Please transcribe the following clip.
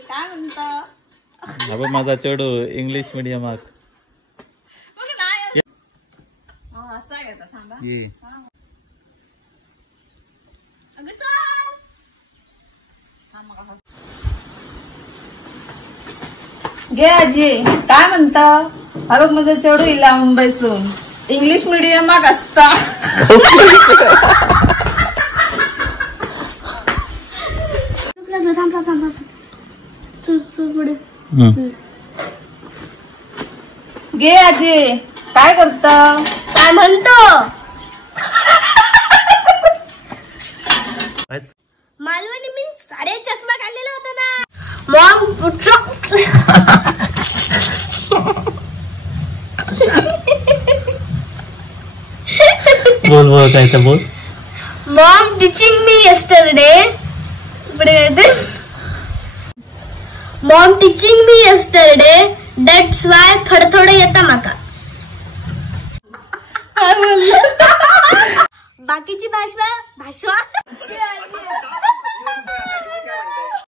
काय म्हणता अगं माझा चेडू इंग्लिश मीडियमात घे आजी काय म्हणता अगं माझा चेडू इला मुंबईसून इंग्लिश मीडियमाक असता घे आजी काय करता काय म्हणतो मालवणी मीन्स सारे चष्मा काढलेला होता ना मॉम बोल बोल काय तर बोल Maugham teaching me yesterday Maugham teaching me yesterday that's why थोडं थोडं येतं माका काय बोलला